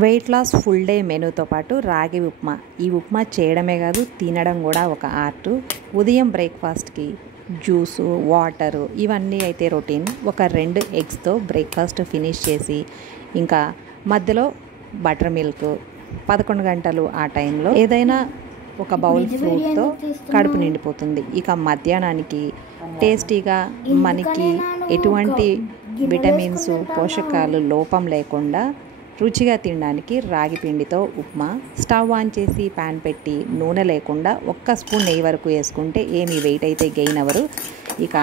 Weight loss full day మెనూతో పాటు రాగి ఉప్మా. ఈ ఉప్మా చేయడమే కాదు, తినడం కూడా ఒక ఆర్ట్. ఉదయం బ్రేక్ఫాస్ట్కి జ్యూసు, వాటరు ఇవన్నీ అయితే రొటీన్. ఒక 2 ఎగ్స్తో బ్రేక్ఫాస్ట్ ఫినిష్ చేసి, ఇంకా మధ్యలో బటర్ మిల్క్, 11 గంటలు ఆ టైంలో ఏదైనా ఒక బౌల్ ఫ్రూట్తో కడుపు నిండిపోతుంది. ఇక మధ్యాహ్నానికి టేస్టీగా మనకి ఎటువంటి విటమిన్స్, పోషకాలు లోపం లేకుండా రుచిగా తినడానికి రాగి పిండితో ఉప్మా. స్టవ్ ఆన్ చేసి ప్యాన్ పెట్టి నూనె లేకుండా 1 స్పూన్ నెయ్యి వరకు వేసుకుంటే ఏమి వెయిట్ అయితే గెయిన్ అవ్వరు. ఇక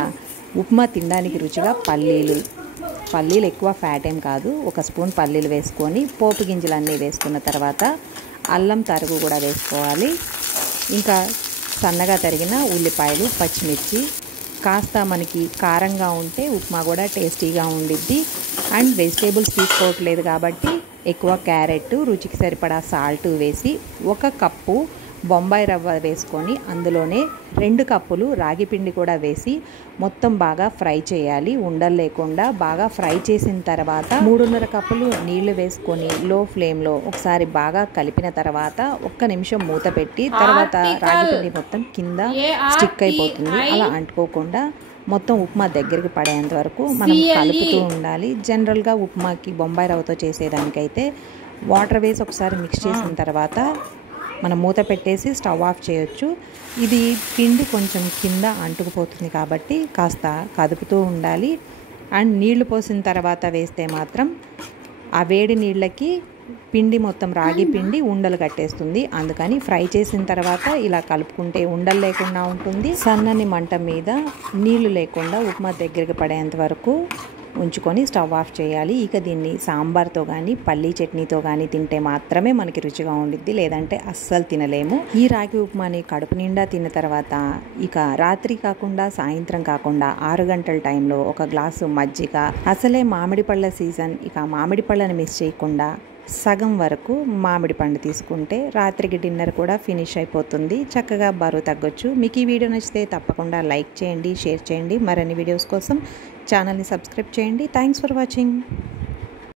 ఉప్మా తినడానికి రుచిగా పల్లీలు ఎక్కువ ఫ్యాట్ ఏం కాదు. 1 స్పూన్ పల్లీలు వేసుకొని పోపు గింజలన్నీ వేసుకున్న తర్వాత అల్లం తరుగు కూడా వేసుకోవాలి. ఇంకా సన్నగా తరిగిన ఉల్లిపాయలు, పచ్చిమిర్చి, కాస్త మనకి కారంగా ఉంటే ఉప్మా కూడా టేస్టీగా ఉండిద్ది. అండ్ వెజిటేబుల్స్ తీసుకోవట్లేదు కాబట్టి ఎక్కువ క్యారెట్, రుచికి సరిపడా సాల్ట్ వేసి 1 కప్పు బొంబాయి రవ్వ వేసుకొని అందులోనే 2 కప్పులు రాగి పిండి కూడా వేసి మొత్తం బాగా ఫ్రై చేయాలి. ఉండలు లేకుండా బాగా ఫ్రై చేసిన తర్వాత 3.5 కప్పులు నీళ్లు వేసుకొని లో ఫ్లేమ్లో ఒకసారి బాగా కలిపిన తర్వాత 1 నిమిషం మూత పెట్టి తర్వాత రాగి పిండి మొత్తం కింద స్టిక్ అయిపోతుంది. అలా అంటుకోకుండా మొత్తం ఉప్మా దగ్గరికి పడేంత వరకు మనం కలుపుతూ ఉండాలి. జనరల్గా ఉప్మాకి బొంబాయి రవ్వతో చేసేదానికైతే వాటర్ వేసి ఒకసారి మిక్స్ చేసిన తర్వాత మనం మూత పెట్టేసి స్టవ్ ఆఫ్ చేయొచ్చు. ఇది పిండి కొంచెం కింద అంటుకుపోతుంది కాబట్టి కాస్త కదుపుతూ ఉండాలి. అండ్ నీళ్లు పోసిన తర్వాత వేస్తే మాత్రం ఆ వేడి నీళ్ళకి పిండి మొత్తం రాగి పిండి ఉండలు కట్టేస్తుంది. అందుకని ఫ్రై చేసిన తర్వాత ఇలా కలుపుకుంటే ఉండలు లేకుండా ఉంటుంది. సన్నని మంట మీద నీళ్లు లేకుండా ఉప్మా దగ్గరికి పడేంత వరకు ఉంచుకొని స్టవ్ ఆఫ్ చేయాలి. ఇక దీన్ని సాంబార్తో కానీ పల్లీ చట్నీతో కానీ తింటే మాత్రమే మనకి రుచిగా ఉండిద్ది, లేదంటే అస్సలు తినలేము. ఈ రాగి ఉప్మాని కడుపు నిండా తిన్న తర్వాత ఇక రాత్రి కాకుండా సాయంత్రం కాకుండా 6 గంటల టైంలో 1 గ్లాసు మజ్జిగ. అసలే మామిడి పళ్ళ సీజన్, ఇక మామిడి పళ్ళని మిస్ చేయకుండా సగం వరకు మామిడి పండు తీసుకుంటే రాత్రికి డిన్నర్ కూడా ఫినిష్ అయిపోతుంది. చక్కగా బరువు తగ్గొచ్చు. మీకు ఈ వీడియో నచ్చితే తప్పకుండా లైక్ చేయండి, షేర్ చేయండి. మరిన్ని వీడియోస్ కోసం ఛానల్ని సబ్స్క్రైబ్ చేయండి. Thanks for watching.